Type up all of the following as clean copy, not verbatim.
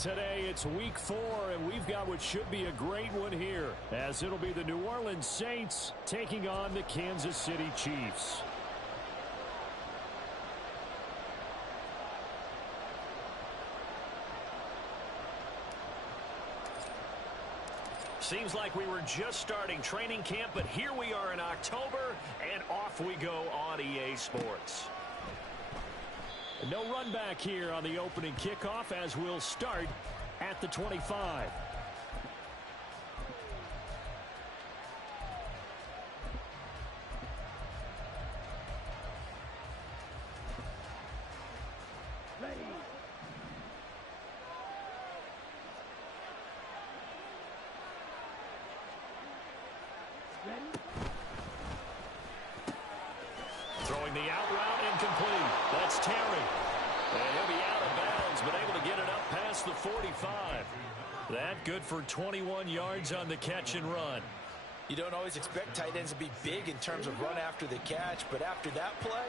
Today it's week 4, and we've got what should be a great one here, as it'll be the New Orleans Saints taking on the Kansas City Chiefs. Seems like we were just starting training camp, but here we are in October, and off we go on EA Sports. No run back here on the opening kickoff, as we'll start at the 25. Throwing the out route, incomplete. That's Terry. And he'll be out of bounds, but able to get it up past the 45. That good for 21 yards on the catch and run. You don't always expect tight ends to be big in terms of run after the catch, but after that play,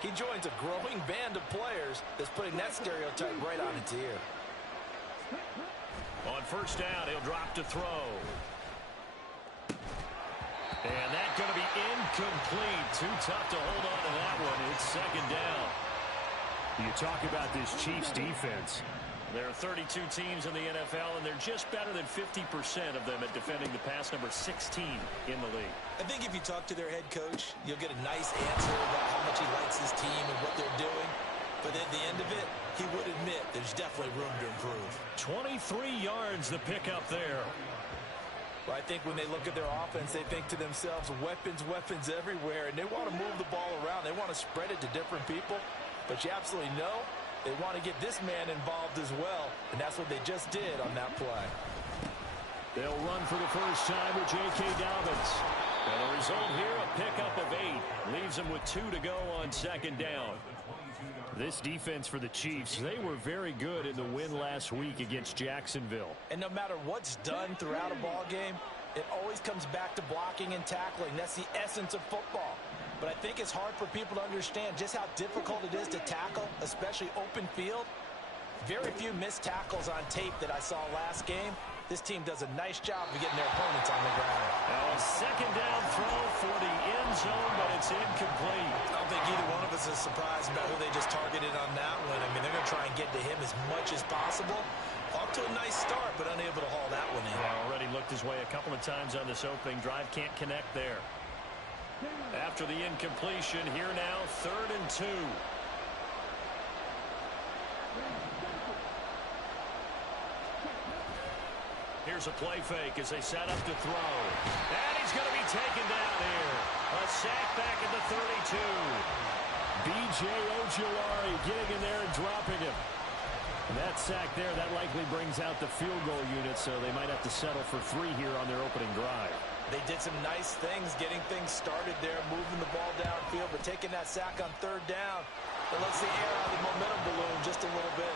he joins a growing band of players that's putting that stereotype right on its ear. On first down, he'll drop to throw. And that's going to be incomplete. Too tough to hold on to that one. It's second down. You talk about this Chiefs defense. There are 32 teams in the NFL, and they're just better than 50% of them at defending the pass, number 16 in the league. I think if you talk to their head coach, you'll get a nice answer about how much he likes his team and what they're doing. But at the end of it, he would admit there's definitely room to improve. 23 yards the pickup there. Well, I think when they look at their offense, they think to themselves, weapons, weapons everywhere, and they want to move the ball around. They want to spread it to different people. But you absolutely know they want to get this man involved as well, and that's what they just did on that play. They'll run for the first time with J.K. Dobbins. And the result here, a pickup of 8. Leaves them with 2 to go on second down. This defense for the Chiefs, they were very good in the win last week against Jacksonville. And no matter what's done throughout a ball game, it always comes back to blocking and tackling. That's the essence of football. But I think it's hard for people to understand just how difficult it is to tackle, especially open field. Very few missed tackles on tape that I saw last game. This team does a nice job of getting their opponents on the ground. Now a second down throw for the end zone, but it's incomplete. I don't think either one of us is surprised about who they just targeted on that one. I mean, they're going to try and get to him as much as possible. Off to a nice start, but unable to haul that one in. Yeah, already looked his way a couple of times on this opening drive. Can't connect there. After the incompletion, here now, 3rd and 2. Here's a play fake as they set up to throw. And he's going to be taken down here. A sack back at the 32. B.J. Ojulari getting in there and dropping him. And that sack there, that likely brings out the field goal unit, so they might have to settle for 3 here on their opening drive. They did some nice things getting things started there, moving the ball downfield, but taking that sack on 3rd down, it lets the air out of the momentum balloon just a little bit.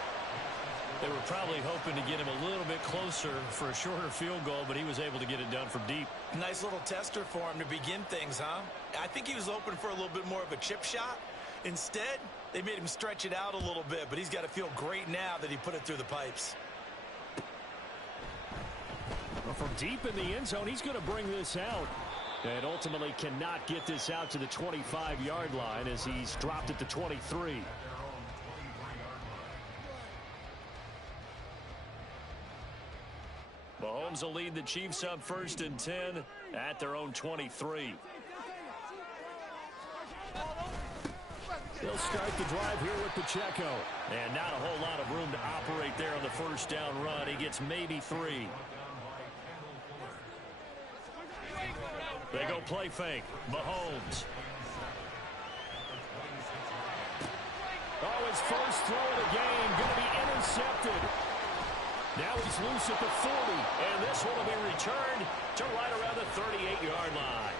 They were probably hoping to get him a little bit closer for a shorter field goal, but he was able to get it done from deep. Nice little tester for him to begin things, huh? I think he was hoping for a little bit more of a chip shot. Instead, they made him stretch it out a little bit, but he's got to feel great now that he put it through the pipes. Well, from deep in the end zone, he's going to bring this out. And ultimately cannot get this out to the 25-yard line as he's dropped it to 23. Mahomes will lead the Chiefs up 1st and 10 at their own 23. They'll start the drive here with Pacheco. And not a whole lot of room to operate there on the first down run. He gets maybe 3. They go play fake. Mahomes. Oh, his first throw of the game going to be intercepted. Now he's loose at the 40. And this one will be returned to right around the 38-yard line.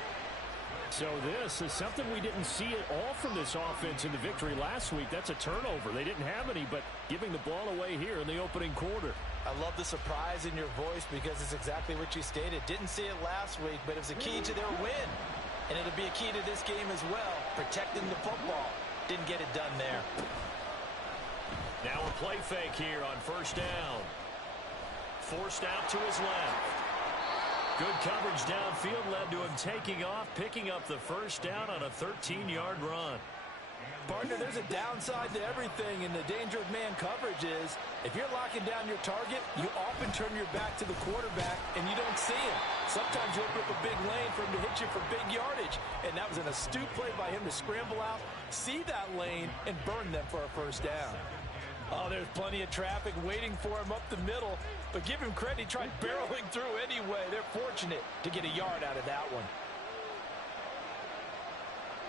So this is something we didn't see at all from this offense in the victory last week. That's a turnover. They didn't have any, but giving the ball away here in the opening quarter. I love the surprise in your voice because it's exactly what you stated. Didn't see it last week, but it was a key to their win. And it'll be a key to this game as well, protecting the football. Didn't get it done there. Now a play fake here on first down. forced out to his left. Good coverage downfield led to him taking off, picking up the first down on a 13-yard run. Partner, there's a downside to everything, and the danger of man coverage is if you're locking down your target, you often turn your back to the quarterback and you don't see him. Sometimes you open up a big lane for him to hit you for big yardage, and that was an astute play by him to scramble out, see that lane, and burn them for a first down. Oh, there's plenty of traffic waiting for him up the middle, but give him credit, he tried barreling through anyway. They're fortunate to get a yard out of that one.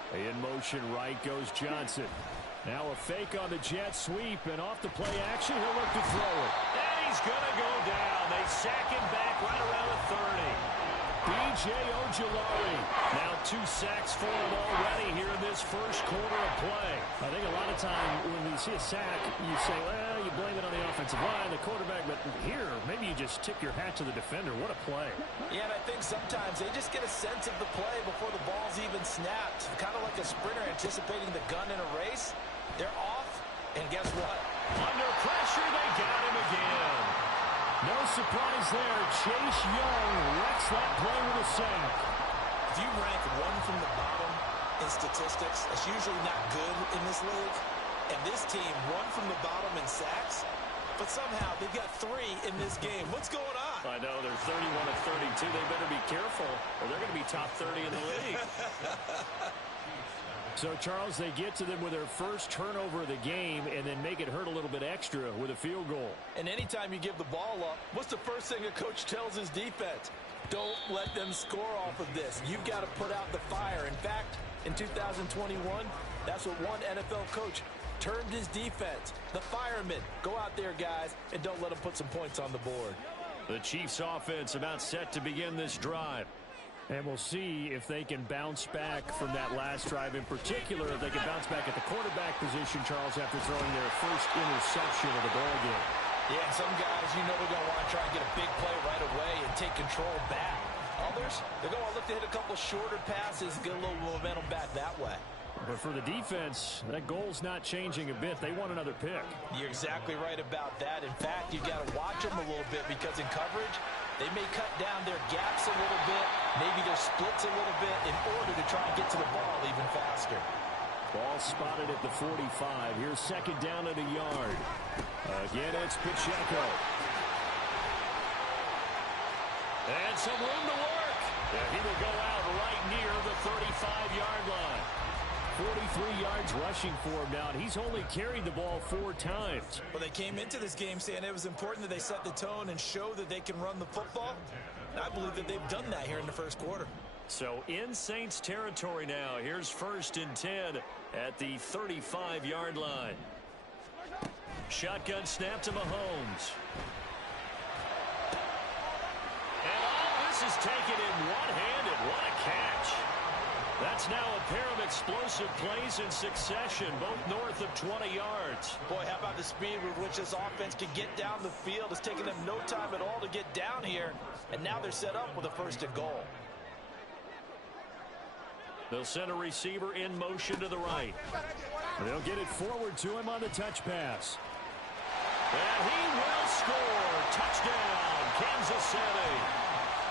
In motion right goes Johnson. Now a fake on the jet sweep, and off the play action, he'll look to throw it. And he's going to go down. They sack him back right around the 30. B.J. Ojulari. Now 2 sacks for him already here in this first quarter of play. I think a lot of time when we see a sack, you say, well, you blame it on the offensive line, the quarterback, but here, maybe you just tip your hat to the defender. What a play. Yeah, and I think sometimes they just get a sense of the play before the ball's even snapped. Kind of like a sprinter anticipating the gun in a race. They're off, and guess what? Under pressure, they got him again. No surprise there. Chase Young wrecks that play with a sack. If you rank one from the bottom in statistics, that's usually not good in this league. And this team, one from the bottom in sacks, but somehow they've got 3 in this game. What's going on? I know, they're 31 of 32. They better be careful, or they're going to be top 30 in the league. So, Charles, they get to them with their first turnover of the game and then make it hurt a little bit extra with a field goal. And anytime you give the ball up, what's the first thing a coach tells his defense? Don't let them score off of this. You've got to put out the fire. In fact, in 2021, that's what one NFL coach termed his defense. The firemen. Go out there, guys, and don't let them put some points on the board. The Chiefs offense about set to begin this drive. And we'll see if they can bounce back from that last drive in particular, if they can bounce back at the quarterback position, Charles, after throwing their first interception of the ball game. Yeah, and some guys, you know they're going to want to try and get a big play right away and take control back. Others, they're going to look to hit a couple shorter passes, get a little momentum back that way. But for the defense, that goal's not changing a bit. They want another pick. You're exactly right about that. In fact, you've got to watch them a little bit because in coverage, they may cut down their gaps a little bit, maybe their splits a little bit in order to try and get to the ball even faster. Ball spotted at the 45. Here's second down at a yard. Again, it's Pacheco. And some room to work. And he will go out right near the 35-yard line. 43 yards rushing for him now, and he's only carried the ball 4 times. Well, they came into this game saying it was important that they set the tone and show that they can run the football. And I believe that they've done that here in the first quarter. So in Saints territory now. Here's 1st and 10 at the 35-yard line. Shotgun snap to Mahomes. And all this is taken in one-handed. What a catch. That's now a pair of explosive plays in succession, both north of 20 yards. Boy, how about the speed with which this offense can get down the field? It's taken them no time at all to get down here, and now they're set up with a 1st and goal. They'll send a receiver in motion to the right. They'll get it forward to him on the touch pass. And he will score. Touchdown, Kansas City.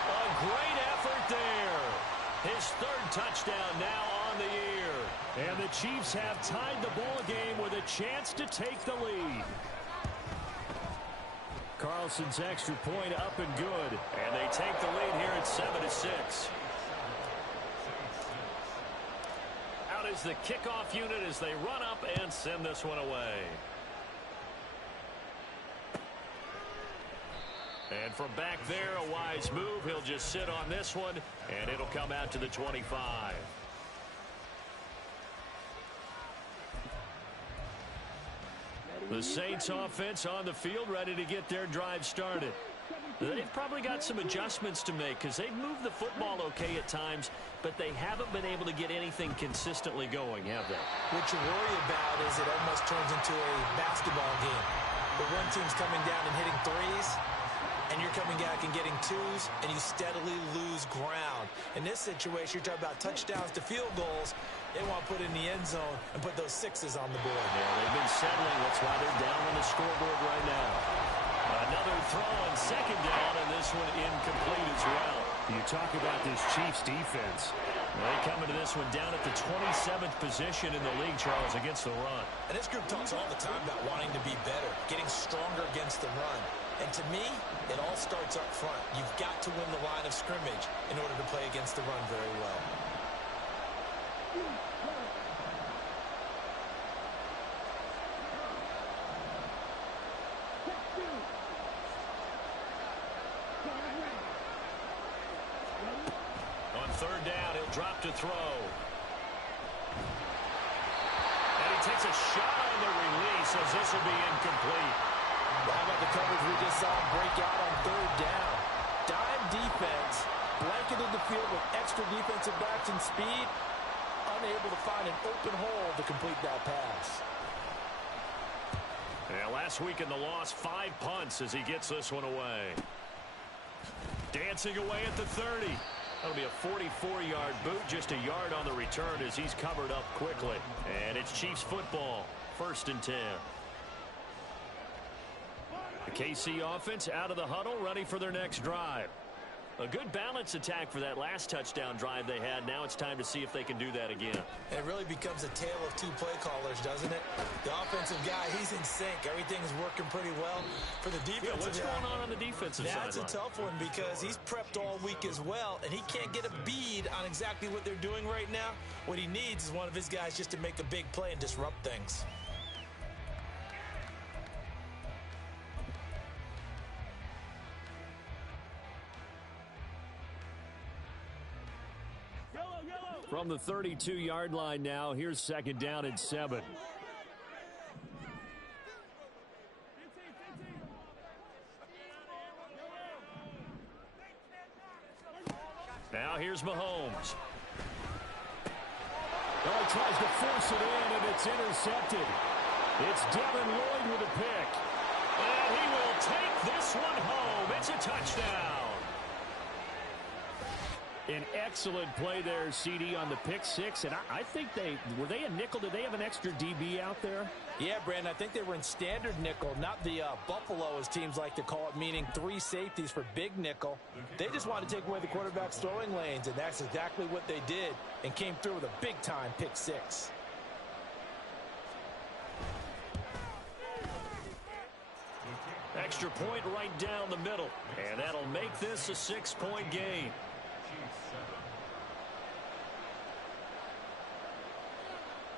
A great effort there. His 3rd touchdown now on the year. And the Chiefs have tied the ball game with a chance to take the lead. Carlson's extra point up and good. And they take the lead here at 7-6. Out is the kickoff unit as they run up and send this one away. And from back there, a wise move. He'll just sit on this one, and it'll come out to the 25. The Saints offense on the field, ready to get their drive started. They've probably got some adjustments to make because they've moved the football okay at times, but they haven't been able to get anything consistently going, have they? What you worry about is it almost turns into a basketball game. Where one team's coming down and hitting threes, and you're coming back and getting twos, and you steadily lose ground. In this situation, you're talking about touchdowns to field goals. They want to put in the end zone and put those 6s on the board. Yeah, they've been settling. That's why they're down on the scoreboard right now. Another throw on second down, and this one incomplete as well. You talk about this Chiefs defense. They come into this one down at the 27th position in the league, Charles, against the run. And this group talks all the time about wanting to be better, getting stronger against the run. And to me, it all starts up front. You've got to win the line of scrimmage in order to play against the run very well. On third down, he'll drop to throw. And he takes a shot on the release as this will be incomplete. How about the coverage we just saw break out on third down? Dime defense, blanketed the field with extra defensive backs and speed, unable to find an open hole to complete that pass. Yeah, last week in the loss, 5 punts as he gets this one away. Dancing away at the 30. That'll be a 44-yard boot, just a yard on the return as he's covered up quickly. And it's Chiefs football, 1st and 10. The KC offense out of the huddle, ready for their next drive. A good balance attack for that last touchdown drive they had. Now it's time to see if they can do that again. It really becomes a tale of two play callers, doesn't it? The offensive guy, he's in sync. Everything's working pretty well. For the defensive what's going on the defensive side? That's a tough one because he's prepped all week as well, and he can't get a bead on exactly what they're doing right now. What he needs is one of his guys just to make a big play and disrupt things. From the 32-yard line now, here's 2nd down and 7. Now here's Mahomes. Well, he tries to force it in, and it's intercepted. It's Devin Lloyd with a pick. And he will take this one home. It's a touchdown. An excellent play there, CD, on the pick six. And I think were they a nickel? Did they have an extra DB out there? Yeah, Brandon, I think they were in standard nickel, not the Buffalo, as teams like to call it, meaning 3 safeties for big nickel. They just wanted to take away the quarterback's throwing lanes, and that's exactly what they did and came through with a big-time pick six. Extra point right down the middle, and that'll make this a 6-point game.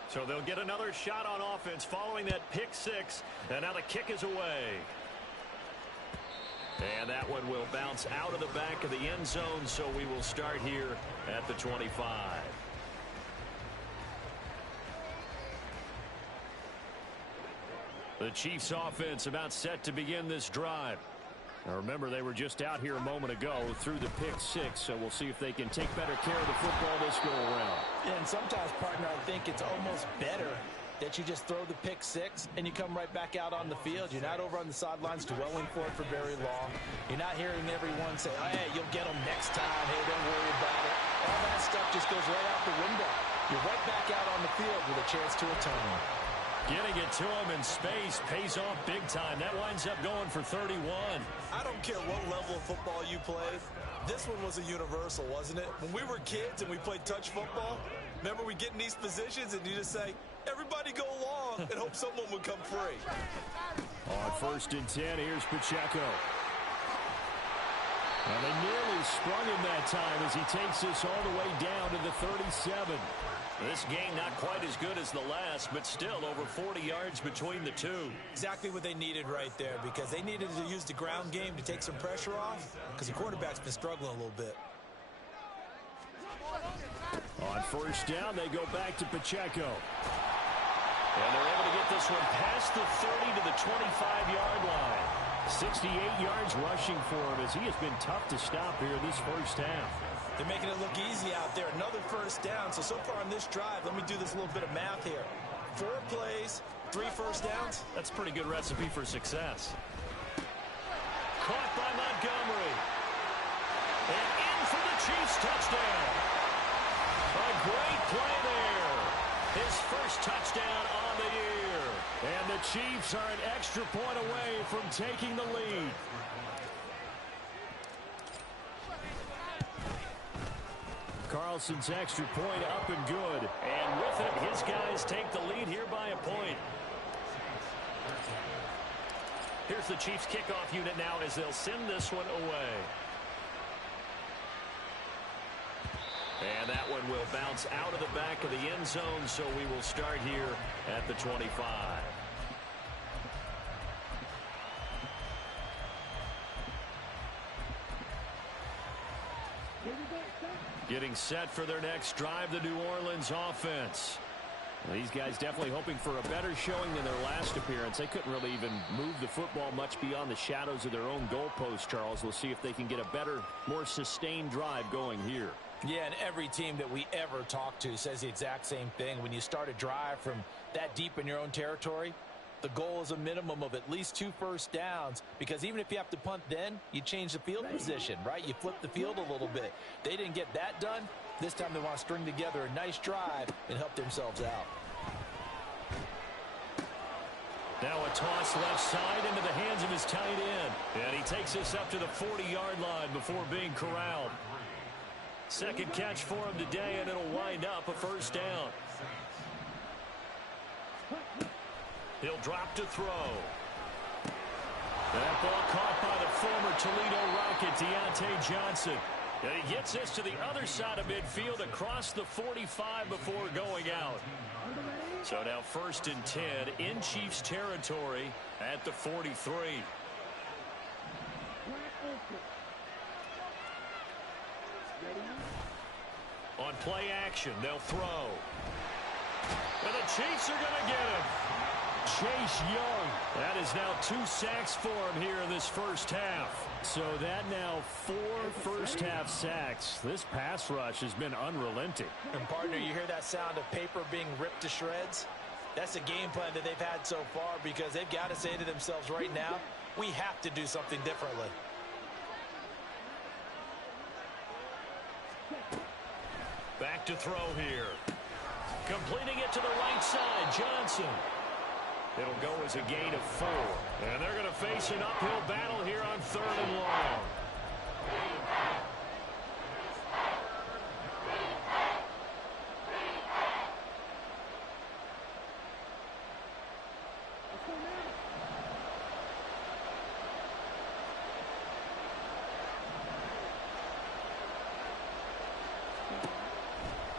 So they'll get another shot on offense following that pick six, and now the kick is away. And that one will bounce out of the back of the end zone, so we will start here at the 25. The Chiefs offense about set to begin this drive. Now remember, they were just out here a moment ago through the pick six, so we'll see if they can take better care of the football this go around. And sometimes, partner, I think it's almost better that you just throw the pick six and you come right back out on the field. You're not over on the sidelines dwelling for it for very long. You're not hearing everyone say, oh, hey, you'll get them next time. Hey, don't worry about it. All that stuff just goes right out the window. You're right back out on the field with a chance to atone. Getting it to him in space pays off big time. That winds up going for 31. I don't care what level of football you play. This one was a universal, wasn't it? When we were kids and we played touch football, remember we get in these positions and you just say, everybody go along and hope someone would come free. On 1st and 10, here's Pacheco. And they nearly sprung him that time as he takes this all the way down to the 37. This game not quite as good as the last, but still over 40 yards between the two. Exactly what they needed right there, because they needed to use the ground game to take some pressure off, because the quarterback's been struggling a little bit. On 1st down, they go back to Pacheco. And they're able to get this one past the 30 to the 25-yard line. 68 yards rushing for him as he has been tough to stop here this first half. They're making it look easy out there. Another 1st down. So far on this drive, let me do this little bit of math here. 4 plays, 3 first downs. That's a pretty good recipe for success. Caught by Montgomery. And in for the Chiefs touchdown. A great play there. His first touchdown on the year. And the Chiefs are an extra point away from taking the lead. Carlson's extra point up and good. And with it, his guys take the lead here by a point. Here's the Chiefs kickoff unit now as they'll send this one away. And that one will bounce out of the back of the end zone, so we will start here at the 25. Getting set for their next drive, the New Orleans offense. Well, these guys definitely hoping for a better showing than their last appearance. They couldn't really even move the football much beyond the shadows of their own goalpost, Charles. We'll see if they can get a better, more sustained drive going here. Yeah, and every team that we ever talk to says the exact same thing. When you start a drive from that deep in your own territory, the goal is a minimum of at least 2 first downs, because even if you have to punt then, you change the field position, right? You flip the field a little bit. They didn't get that done. This time they want to string together a nice drive and help themselves out. Now a toss left side into the hands of his tight end. And he takes this up to the 40-yard line before being corralled. Second catch for him today, and it'll wind up a first down. He'll drop to throw. That ball caught by the former Toledo Rocket, Deontay Johnson. And he gets this to the other side of midfield across the 45 before going out. So now 1st and 10 in Chiefs territory at the 43. On play action, they'll throw. And the Chiefs are going to get him. Chase Young. That is now 2 sacks for him here in this first half. So that now 4 first-half sacks. This pass rush has been unrelenting. And, partner, you hear that sound of paper being ripped to shreds? That's the game plan that they've had so far, because they've got to say to themselves right now, we have to do something differently. Back to throw here. Completing it to the right side, Johnson. It'll go as a gain of 4. And they're going to face an uphill battle here on 3rd and long.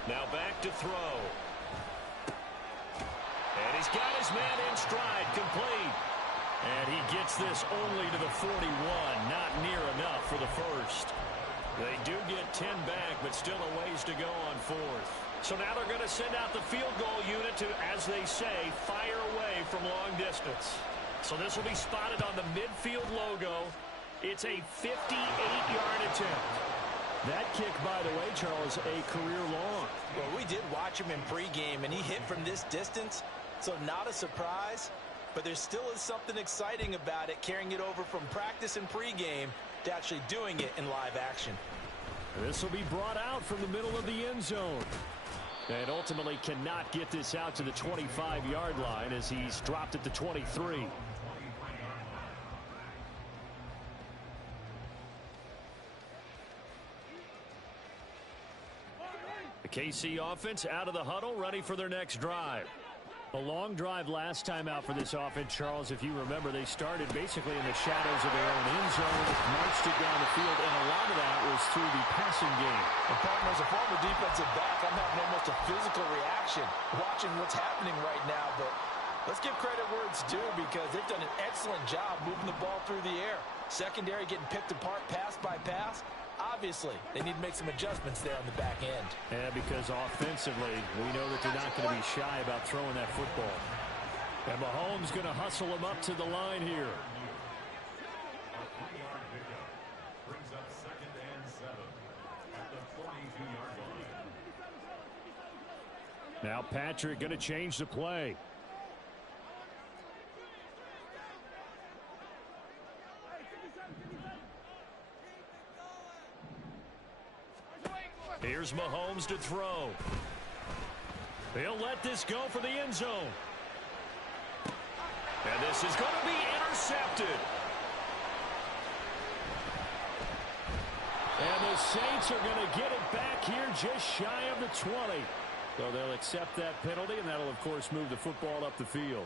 Now back to throw. And he's got his man in stride, complete. And he gets this only to the 41, not near enough for the first. They do get 10 back, but still a ways to go on 4th. So now they're going to send out the field goal unit to, as they say, fire away from long distance. So this will be spotted on the midfield logo. It's a 58-yard attempt. That kick, by the way, Charles, a career long. Well, we did watch him in pregame, and he hit from this distance, so not a surprise. But there still is something exciting about it, carrying it over from practice and pregame to actually doing it in live action. This will be brought out from the middle of the end zone. And ultimately cannot get this out to the 25-yard line as he's dropped at the 23. The KC offense out of the huddle, ready for their next drive. A long drive last time out for this offense, Charles. If you remember, they started basically in the shadows of their own end zone, marched it down the field, and a lot of that was through the passing game. And, partner, as a former defensive back, I'm having almost a physical reaction watching what's happening right now. But let's give credit where it's due, because they've done an excellent job moving the ball through the air. Secondary getting picked apart pass by pass. Obviously, they need to make some adjustments there on the back end. Yeah, because offensively, we know that they're not going to be shy about throwing that football. And Mahomes going to hustle him up to the line here. Brings up 2nd and 7 at the 42-yard line. Now Patrick going to change the play. Here's Mahomes to throw. He'll let this go for the end zone. And this is going to be intercepted. And the The Saints are going to get it back here just shy of the 20. So they'll accept that penalty, and that'll, of course, move the football up the field.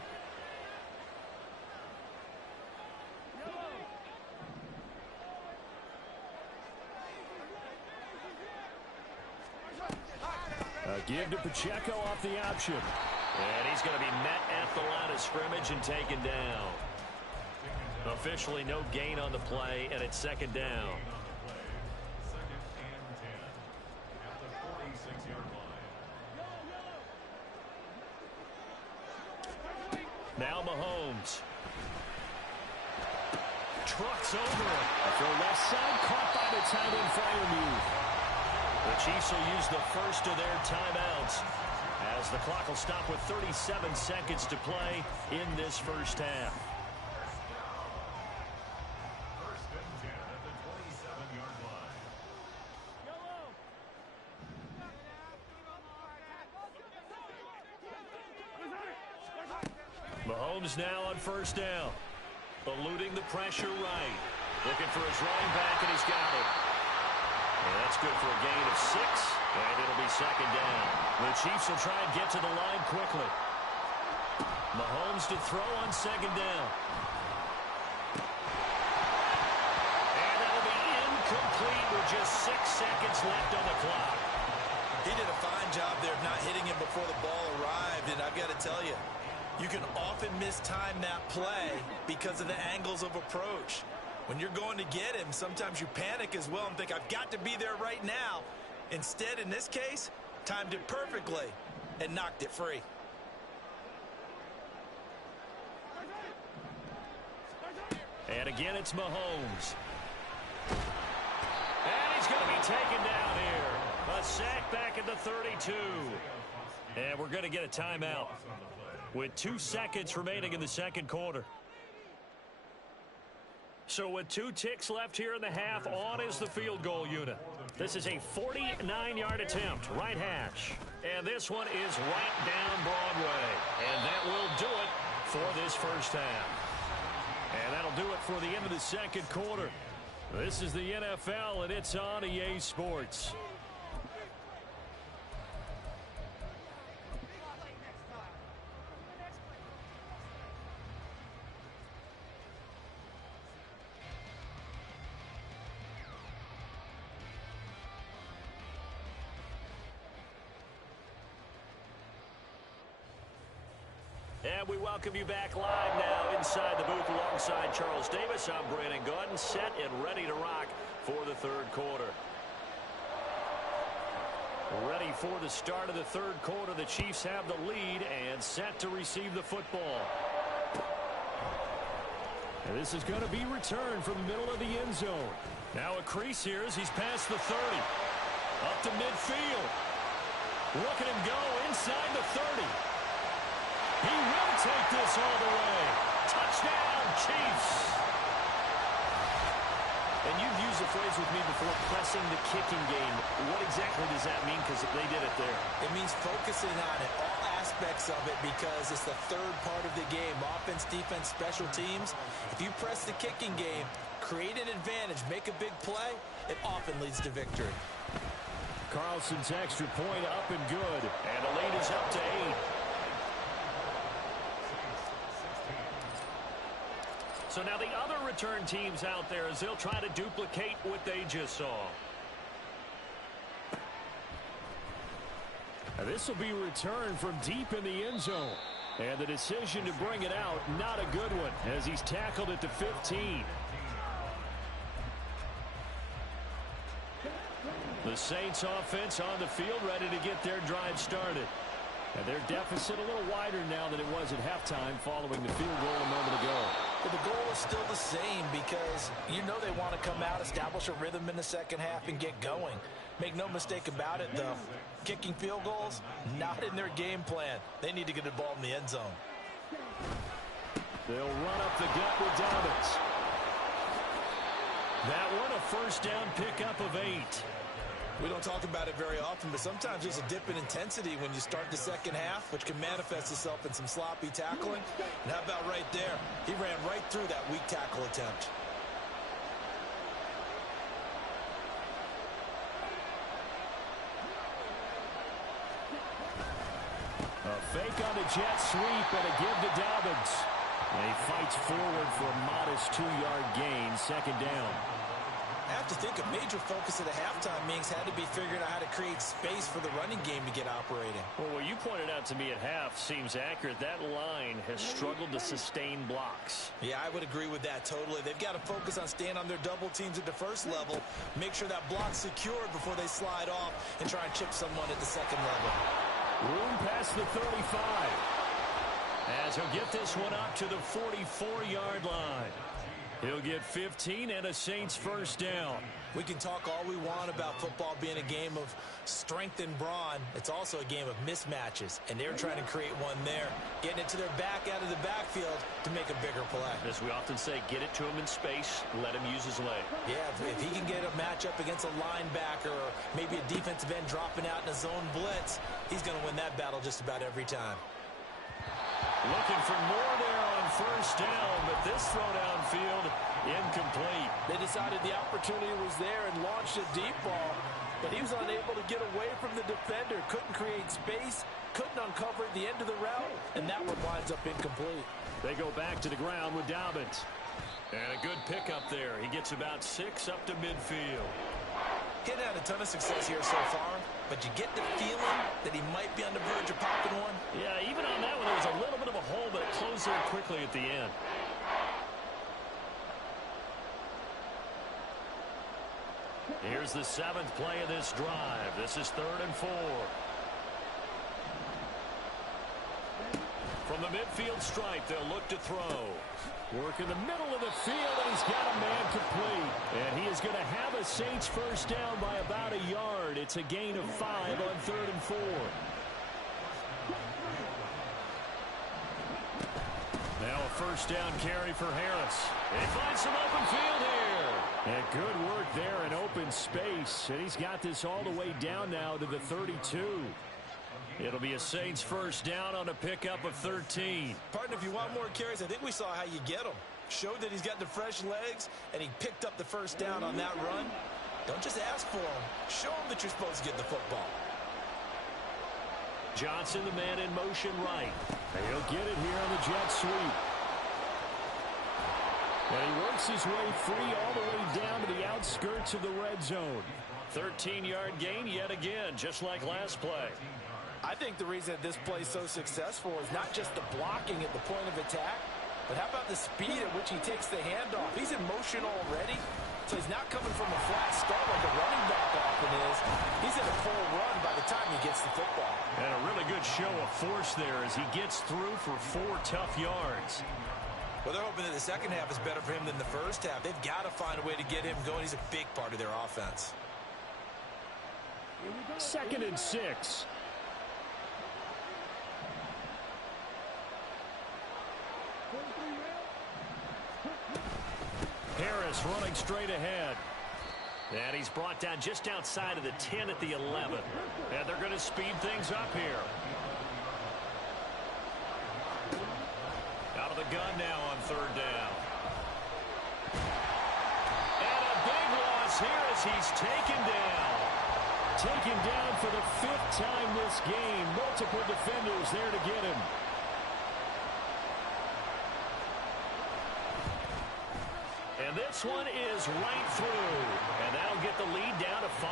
Give to Pacheco off the option. And he's going to be met at the line of scrimmage and taken down. Officially no gain on the play, and it's second down. Second and 10 at the 46-yard line. Now Mahomes. Trucks over it. Throw left side, caught by the tight end Freiermuth. The Chiefs will use the first of their timeouts as the clock will stop with 37 seconds to play in this first half. First and 10 at the 27-yard line. Mahomes now on first down. Eluding the pressure right. Looking for his running back, and he's got it. And that's good for a gain of 6, and it'll be second down. The Chiefs will try and get to the line quickly. Mahomes to throw on second down. And that'll be incomplete with just 6 seconds left on the clock. He did a fine job there of not hitting him before the ball arrived, and I've got to tell you, you can often mistime that play because of the angles of approach. When you're going to get him, sometimes you panic as well and think, I've got to be there right now. Instead, in this case, timed it perfectly and knocked it free. And again, it's Mahomes. And he's going to be taken down here. A sack back at the 32. And we're going to get a timeout with 2 seconds remaining in the second quarter. So with 2 ticks left here in the half, on is the field goal unit. This is a 49-yard attempt, right hash. And this one is right down Broadway. And that will do it for this first half. And that'll do it for the end of the second quarter. This is the NFL, and it's on EA Sports. And we welcome you back live now inside the booth alongside Charles Davis. I'm Brandon Gaudin, set and ready to rock for the third quarter. Ready for the start of the third quarter. The Chiefs have the lead and set to receive the football. And this is going to be returned from the middle of the end zone. Now a crease here as he's past the 30. Up to midfield. Look at him go inside the 30. He will take this all the way. Touchdown, Chiefs. And you've used the phrase with me before, pressing the kicking game. What exactly does that mean? Because they did it there. It means focusing on it, all aspects of it, because it's the third part of the game. Offense, defense, special teams. If you press the kicking game, create an advantage, make a big play, it often leads to victory. Carlson's extra point up and good. And the lead is up to 8. So now the other return teams out there as they'll try to duplicate what they just saw. And this will be returned from deep in the end zone. And the decision to bring it out, not a good one, as he's tackled at the 15. The Saints offense on the field, ready to get their drive started. And their deficit a little wider now than it was at halftime following the field goal a moment ago. But the goal is still the same because you know they want to come out, establish a rhythm in the second half, and get going. Make no mistake about it, though. Kicking field goals, not in their game plan. They need to get the ball in the end zone. They'll run up the gut with Dobbins. That one a first down pickup of 8. We don't talk about it very often, but sometimes there's a dip in intensity when you start the second half, which can manifest itself in some sloppy tackling. And how about right there? He ran right through that weak tackle attempt. fake on the jet sweep and a give to Dobbins. And he fights forward for a modest 2-yard gain, second down. I have to think a major focus of the halftime meetings had to be figuring out how to create space for the running game to get operating. Well, what you pointed out to me at half seems accurate. That line has struggled to sustain blocks. Yeah, I would agree with that totally. They've got to focus on staying on their double teams at the first level, make sure that block's secured before they slide off and try and chip someone at the second level. Room past the 35. As he'll get this one up to the 44-yard line. He'll get 15 and a Saints first down. We can talk all we want about football being a game of strength and brawn. It's also a game of mismatches, and they're trying to create one there, getting it to their back out of the backfield to make a bigger play. As we often say, get it to him in space, let him use his leg. Yeah, if he can get a matchup against a linebacker or maybe a defensive end dropping out in a zone blitz, he's going to win that battle just about every time. Looking for more there on first down, but this throw downfield incomplete. They decided the opportunity was there and launched a deep ball, but he was unable to get away from the defender, couldn't create space, couldn't uncover the end of the route, and that one winds up incomplete. They go back to the ground with Dobbins. And a good pickup there. He gets about 6 up to midfield. He hadn't had a ton of success here so far, but you get the feeling that he might be on the verge of popping one. Yeah, even on that one, there was a little bit of a hole, but it closed there quickly at the end. Here's the 7th play of this drive. This is 3rd and 4. From the midfield stripe, they'll look to throw. Work in the middle of the field, and he's got a man complete. And he is going to have a Saints first down by about a yard. It's a gain of 5 on 3rd and 4. Now a first down carry for Harris. They find some open field here. And good work there in open space. And he's got this all the way down now to the 32. It'll be a Saints first down on a pickup of 13. Partner, if you want more carries, I think we saw how you get them. Showed that he's got the fresh legs, and he picked up the first down on that run. Don't just ask for them. Show them that you're supposed to get the football. Johnson, the man in motion right. And he'll get it here on the jet sweep. And he works his way free all the way down to the outskirts of the red zone. 13-yard gain yet again, just like last play. I think the reason that this play is so successful is not just the blocking at the point of attack, but how about the speed at which he takes the handoff? He's in motion already, so he's not coming from a flat start like a running back often is. He's in a full run by the time he gets the football. And a really good show of force there as he gets through for 4 tough yards. Well, they're hoping that the second half is better for him than the first half. They've got to find a way to get him going. He's a big part of their offense. 2nd and 6. Harris running straight ahead. And he's brought down just outside of the 10 at the 11. And they're going to speed things up here. Out of the gun now on 3rd down. And a big loss here as he's taken down. Taken down for the 5th time this game. Multiple defenders there to get him. And this one is right through. And that'll get the lead down to 5.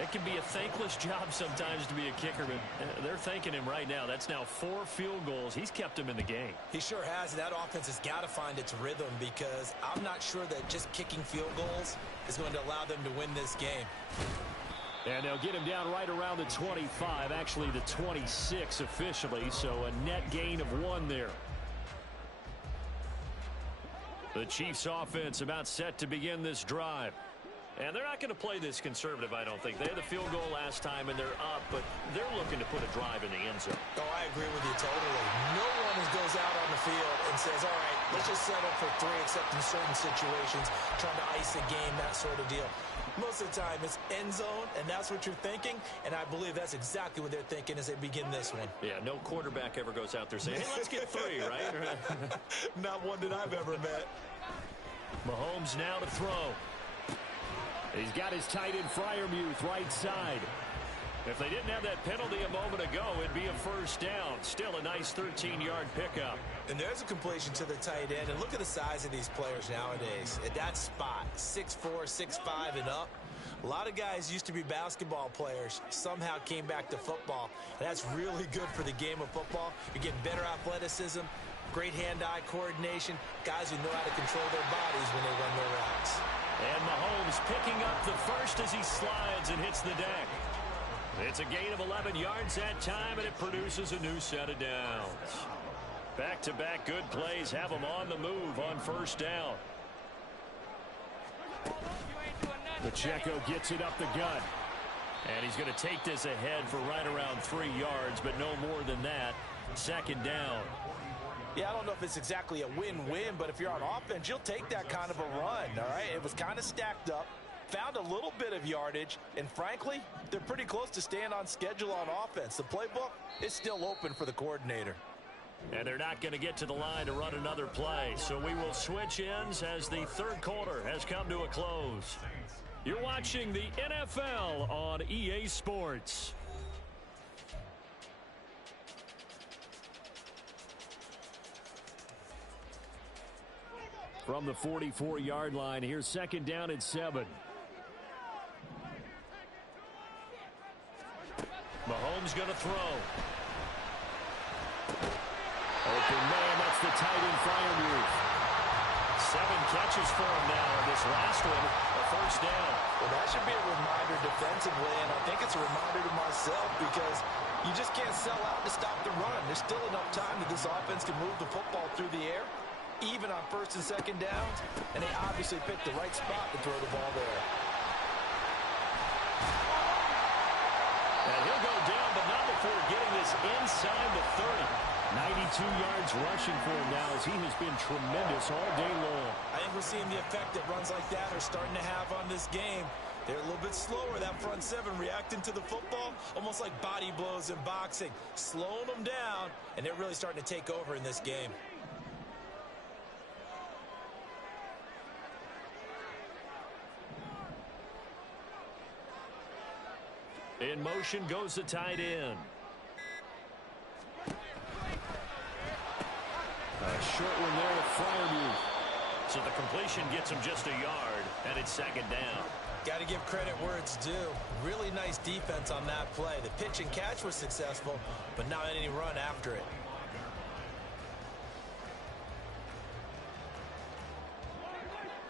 It can be a thankless job sometimes to be a kicker, but they're thanking him right now. That's now 4 field goals. He's kept him in the game. He sure has, and that offense has got to find its rhythm because I'm not sure that just kicking field goals is going to allow them to win this game. And they'll get him down right around the 25, actually the 26 officially, so a net gain of 1 there. The Chiefs offense about set to begin this drive. And they're not going to play this conservative, I don't think. They had the field goal last time, and they're up, but they're looking to put a drive in the end zone. Oh, I agree with you totally. No one goes out on the field and says, all right, let's just settle for 3, except in certain situations, trying to ice a game, that sort of deal. Most of the time, it's end zone, and that's what you're thinking, and I believe that's exactly what they're thinking as they begin this one. Yeah, no quarterback ever goes out there saying, hey, let's get 3, right? Not one that I've ever met. Mahomes now to throw. He's got his tight end Freiermuth right side. If they didn't have that penalty a moment ago, it'd be a first down. Still a nice 13-yard pickup. And there's a completion to the tight end. And look at the size of these players nowadays. At that spot, 6'4", 6'5", and up. A lot of guys used to be basketball players, somehow came back to football. And that's really good for the game of football. You're getting better athleticism, great hand-eye coordination, guys who know how to control their bodies when they run their routes. And Mahomes picking up the first as he slides and hits the deck. It's a gain of 11 yards that time, and it produces a new set of downs. Back-to-back good plays have them on the move on first down. Pacheco gets it up the gut. And he's going to take this ahead for right around 3 yards, but no more than that. Second down. Yeah, I don't know if it's exactly a win-win, but if you're on offense, you'll take that kind of a run, all right? It was kind of stacked up, found a little bit of yardage, and frankly, they're pretty close to staying on schedule on offense. The playbook is still open for the coordinator. And they're not going to get to the line to run another play, so we will switch ends as the third quarter has come to a close. You're watching the NFL on EA Sports. From the 44-yard line, here's second down and 7. Mahomes going to throw. Open man, that's the tight end Freiermuth. 7 catches for him now. This last one, a first down. Well, that should be a reminder defensively, and I think it's a reminder to myself because you just can't sell out to stop the run. There's still enough time that this offense can move the football through the air, even on first and second downs, and they obviously picked the right spot to throw the ball there. And he'll go down, but not before getting this inside the 30. 92 yards rushing for him now as he has been tremendous all day long. I think we're seeing the effect that runs like that are starting to have on this game. They're a little bit slower, that front seven, reacting to the football, almost like body blows in boxing, slowing them down, and they're really starting to take over in this game. In motion goes the tight end. A short one there with Freiermuth. So the completion gets him just a yard, and it's second down. Got to give credit where it's due. Really nice defense on that play. The pitch and catch was successful, but not any run after it.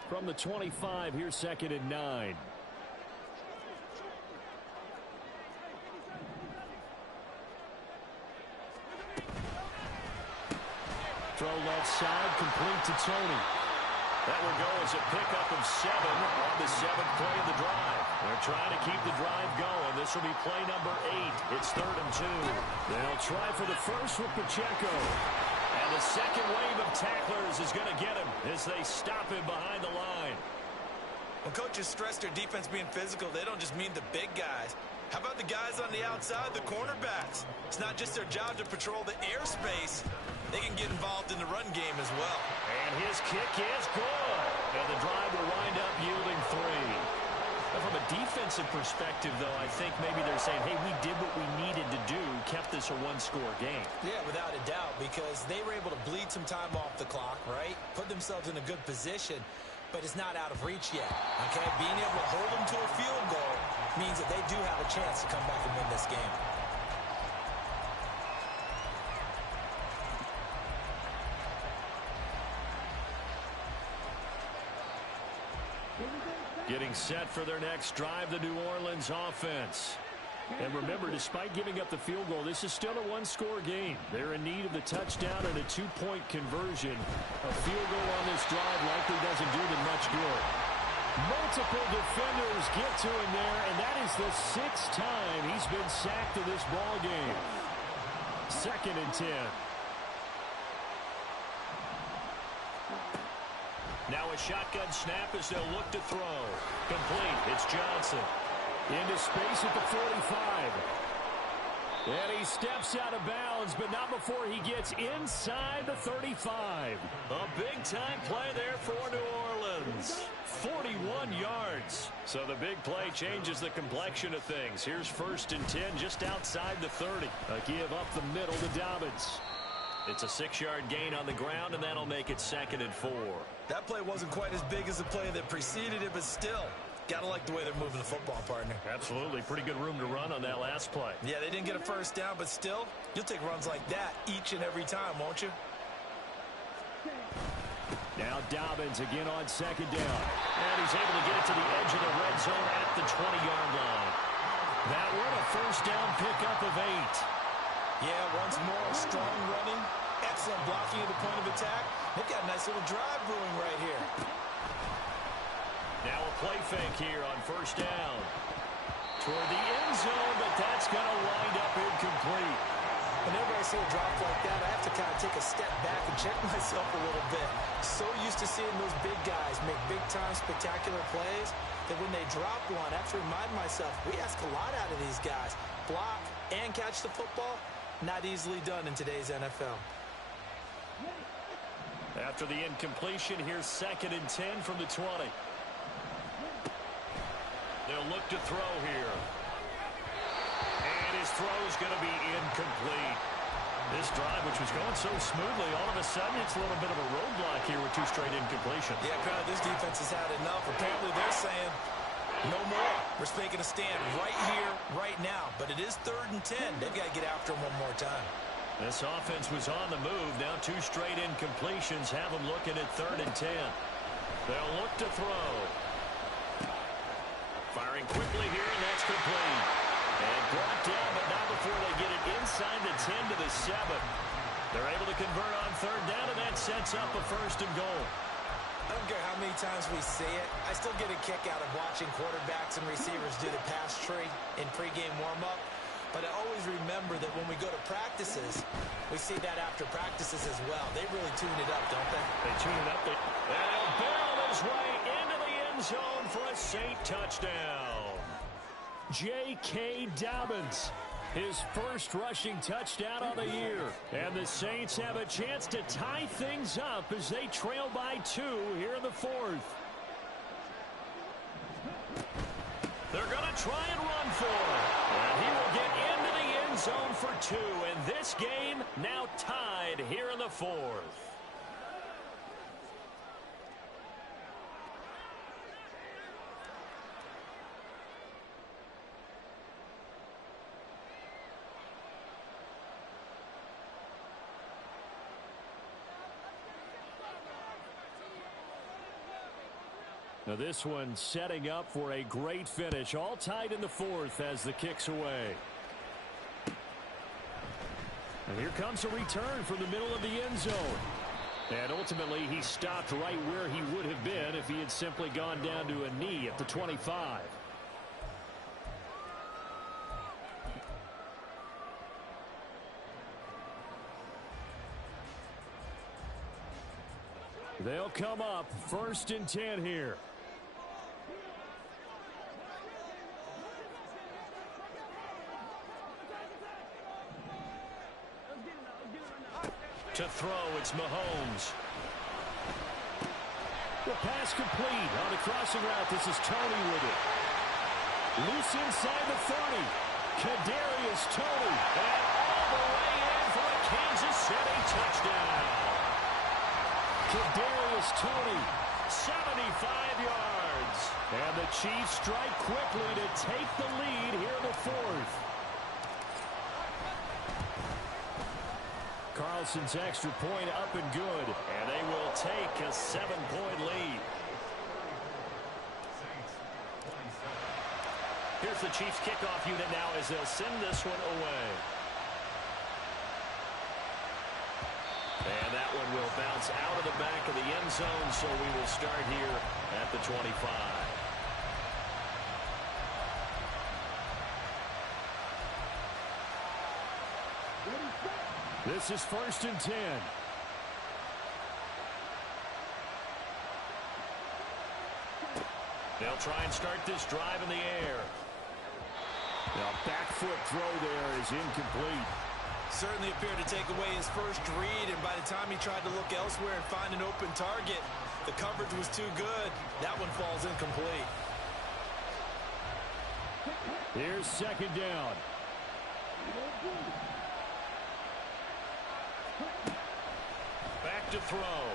From the 25, here's second and 9. Throw left side, complete to Tony. That will go as a pickup of 7 on the 7th play of the drive. They're trying to keep the drive going. This will be play number 8. It's 3rd and 2. They'll try for the first with Pacheco. And the second wave of tacklers is going to get him as they stop him behind the line. When coaches stress their defense being physical, they don't just mean the big guys. How about the guys on the outside, the cornerbacks? It's not just their job to patrol the airspace. They can get involved in the run game as well. And his kick is good. And the drive will wind up yielding 3. But from a defensive perspective, though, I think maybe they're saying, hey, we did what we needed to do, kept this a one-score game. Yeah, without a doubt, because they were able to bleed some time off the clock, right? Put themselves in a good position, but it's not out of reach yet, okay? Being able to hold them to a field goal means that they do have a chance to come back and win this game. Getting set for their next drive, the New Orleans offense. And remember, despite giving up the field goal, this is still a one-score game. They're in need of the touchdown and a two-point conversion. A field goal on this drive likely doesn't do them much good. Multiple defenders get to him there, and that is the 6th time he's been sacked in this ball game. 2nd and 10. Now a shotgun snap as they'll look to throw. Complete. It's Johnson. Into space at the 45. And he steps out of bounds, but not before he gets inside the 35. A big-time play there for New Orleans. 41 21 yards. So the big play changes the complexion of things. Here's 1st and 10 just outside the 30. A give up the middle to Dobbins. It's a 6-yard gain on the ground, and that'll make it 2nd and 4. That play wasn't quite as big as the play that preceded it, but still, got to like the way they're moving the football, partner. Absolutely. Pretty good room to run on that last play. Yeah, they didn't get a first down, but still, you'll take runs like that each and every time, won't you? Now Dobbins again on 2nd down. And he's able to get it to the edge of the red zone at the 20-yard line. That one a first down pickup of 8. Yeah, once more, strong running, excellent blocking at the point of attack. They've got a nice little drive brewing right here. Now a play fake here on 1st down. Toward the end zone, but that's going to wind up incomplete. Whenever I see a drop like that, I have to kind of take a step back and check myself a little bit. So used to seeing those big guys make big-time spectacular plays that when they drop one, I have to remind myself, we ask a lot out of these guys. Block and catch the football, not easily done in today's NFL. After the incompletion, here's 2nd and 10 from the 20. They'll look to throw here. And his throw's going to be incomplete. This drive, which was going so smoothly, all of a sudden it's a little bit of a roadblock here with 2 straight incompletions. Yeah, apparently this defense has had enough. Apparently they're saying, no more. We're making a stand right here, right now. But it is 3rd and 10. They've got to get after him one more time. This offense was on the move. Now 2 straight incompletions have them looking at 3rd and 10. They'll look to throw. Firing quickly here, and that's complete. And brought down, but not before they get it inside the 10 to the 7. They're able to convert on 3rd down, and that sets up a 1st and goal. I don't care how many times we see it. I still get a kick out of watching quarterbacks and receivers do the pass tree in pregame warm-up. But I always remember that when we go to practices, we see that after practices as well. They really tune it up, don't they? They tune it up. And he'll barrel his way into the end zone for a Saint touchdown. J.K. Dobbins, his first rushing touchdown on the year. And the Saints have a chance to tie things up as they trail by 2 here in the 4th. They're going to try and run for it. And he will get into the end zone for 2. And this game now tied here in the 4th. Now this one setting up for a great finish. All tied in the 4th as the kick's away. And here comes a return from the middle of the end zone. And ultimately he stopped right where he would have been if he had simply gone down to a knee at the 25. They'll come up 1st and 10 here. To throw, it's Mahomes. The pass complete on the crossing route. This is Tony with it. Loose inside the 30. Kadarius Toney. And all the way in for a Kansas City touchdown. Kadarius Toney, 75 yards. And the Chiefs strike quickly to take the lead here in the 4th. Carlson's extra point up and good. And they will take a 7-point lead. Here's the Chiefs kickoff unit now as they'll send this one away. And that one will bounce out of the back of the end zone, so we will start here at the 25. This is 1st and 10. They'll try and start this drive in the air. Now back foot throw there is incomplete. certainly appeared to take away his first read, and by the time he tried to look elsewhere and find an open target, the coverage was too good. That one falls incomplete. Here's second down. Back to throw.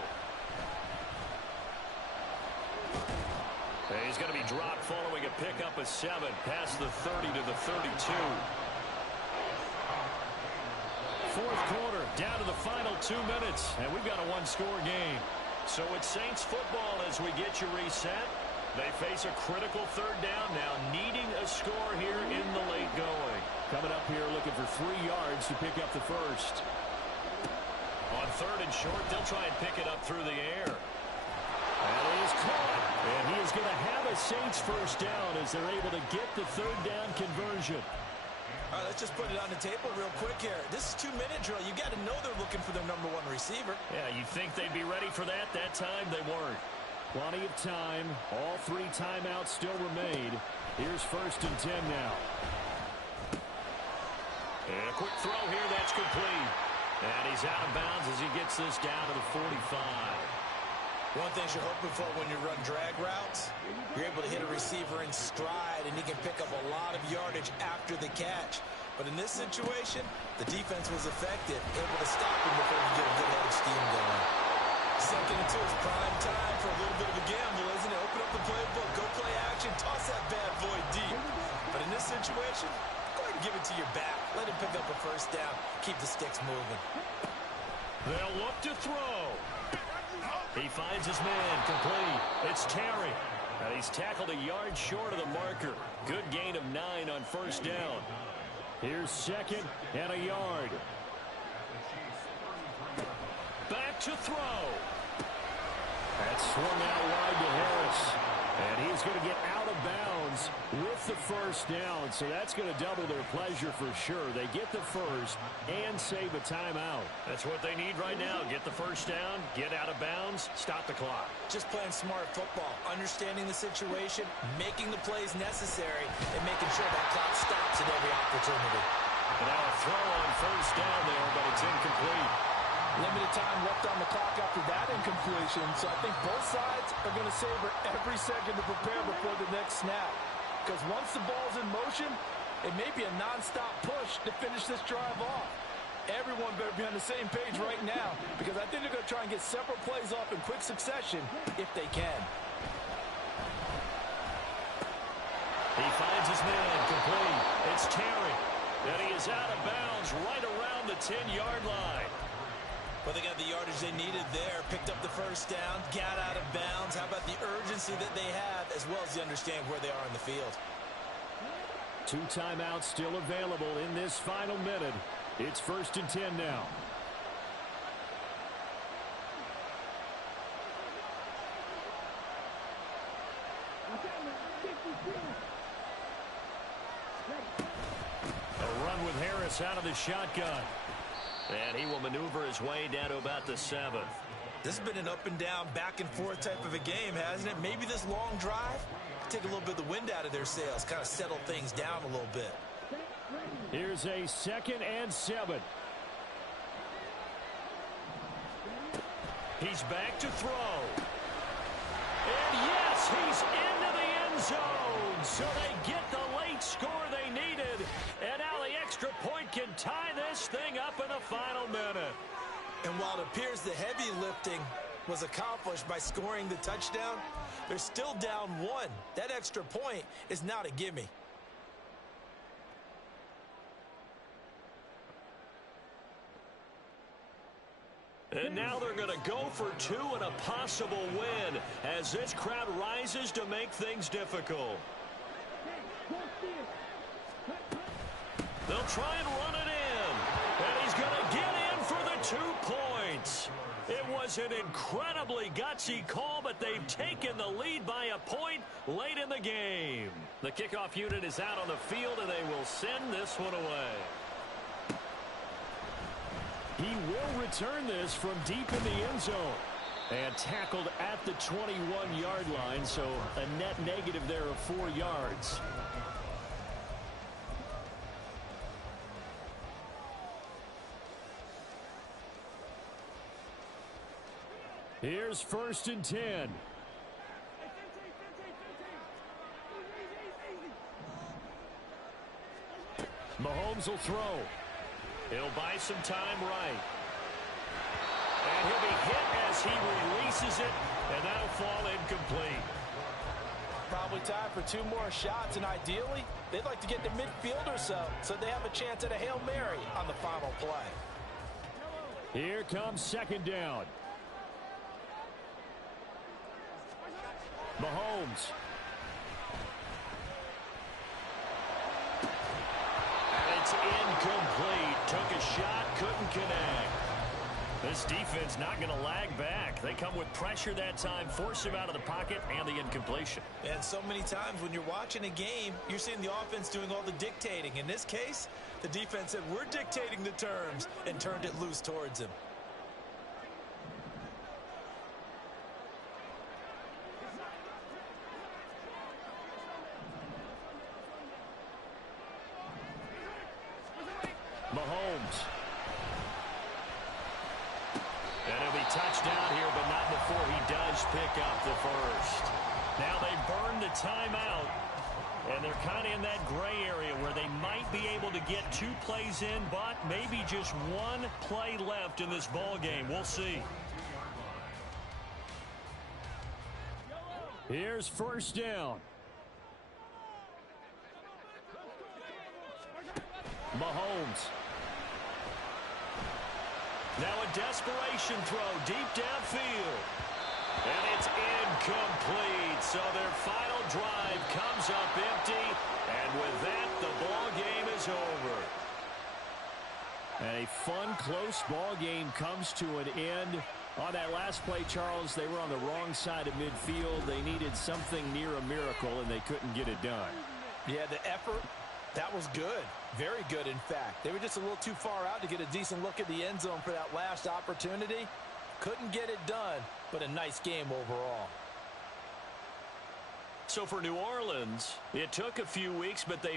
He's going to be dropped following a pickup of 7 past the 30 to the 32. Fourth quarter, down to the final 2 minutes, and we've got a one-score game. So it's Saints football as we get you reset. They face a critical third down now, needing a score here in the late going. Coming up here looking for 3 yards to pick up the first. On third and short, they'll try and pick it up through the air. That is caught. And he is going to have a Saints first down as they're able to get the third down conversion. All right, let's just put it on the table real quick here. This is 2-minute drill. You got to know they're looking for their #1 receiver. Yeah, you'd think they'd be ready for that. That time, they weren't. Plenty of time. All 3 timeouts still remain. Here's first and 10 now. And a quick throw here. That's complete. And he's out of bounds as he gets this down to the 45. One thing you're hoping for when you run drag routes, you're able to hit a receiver in stride, and he can pick up a lot of yardage after the catch. But in this situation, the defense was effective, able to stop him before he get a good head of steam going. Second and 2 is prime time for a little bit of a gamble, isn't it? Open up the playbook, go play action, toss that bad boy deep. But in this situation, go ahead and give it to your back. Let him pick up a first down. Keep the sticks moving. They'll look to throw. He finds his man, complete. It's Terry. And he's tackled a yard short of the marker. Good gain of 9 on first down. Here's second and a yard. Back to throw. That's swung out wide to Harris. And he's going to get out of bounds with the first down. So that's going to double their pleasure for sure. They get the first and save a timeout. That's what they need right now. Get the first down, get out of bounds, stop the clock. Just playing smart football, understanding the situation, making the plays necessary, and making sure that clock stops at every opportunity. And now a throw on first down there, but it's incomplete. Limited time left on the clock after that incompletion, so I think both sides are going to savor every second to prepare before the next snap. Because once the ball's in motion, it may be a non-stop push to finish this drive off. Everyone better be on the same page right now, because I think they're going to try and get several plays off in quick succession if they can. He finds his man, complete. It's Terry. And he is out of bounds right around the 10-yard line. Well, they got the yardage they needed there, picked up the first down, got out of bounds. How about the urgency that they have, as well as they understand where they are in the field? 2 timeouts still available in this final minute. It's first and 10 now. A run with Harris out of the shotgun. And he will maneuver his way down to about the 7. This has been an up and down, back and forth type of a game, hasn't it? Maybe this long drive take a little bit of the wind out of their sails, kind of settle things down a little bit. Here's a second and 7. He's back to throw. And yes, he's into the end zone. So they get the late score they needed. And now the extra point can tie this thing up in the final minute. And while it appears the heavy lifting was accomplished by scoring the touchdown, they're still down 1. That extra point is not a gimme. And now they're going to go for 2 and a possible win as this crowd rises to make things difficult. They'll try and run it in. And he's going to get in for the 2 points. It was an incredibly gutsy call, but they've taken the lead by a point late in the game. The kickoff unit is out on the field, and they will send this one away. He will return this from deep in the end zone. And tackled at the 21-yard line, so a net negative there of 4 yards. Here's 1st and 10. Mahomes will throw. He'll buy some time right. And he'll be hit as he releases it, and that'll fall incomplete. Probably time for 2 more shots, and ideally, they'd like to get to midfield or so they have a chance at a Hail Mary on the final play. Here comes 2nd down. Mahomes. And it's incomplete. Took a shot, couldn't connect. This defense not going to lag back. They come with pressure that time, force him out of the pocket, and the incompletion. And so many times when you're watching a game, you're seeing the offense doing all the dictating. In this case, the defense said, we're dictating the terms, and turned it loose towards him. Mahomes. And he'll be touchdown here, but not before he does pick up the first. Now they burn the timeout, and they're kind of in that gray area where they might be able to get 2 plays in, but maybe just 1 play left in this ball game. We'll see. Here's 1st down. Mahomes. Now a desperation throw deep downfield. And it's incomplete. So their final drive comes up empty. And with that, the ball game is over. And a fun, close ball game comes to an end. On that last play, Charles, they were on the wrong side of midfield. They needed something near a miracle, and they couldn't get it done. Yeah, the effort, that was good. Very good, in fact. They were just a little too far out to get a decent look at the end zone for that last opportunity. Couldn't get it done, but a nice game overall. So for New Orleans, it took a few weeks, but they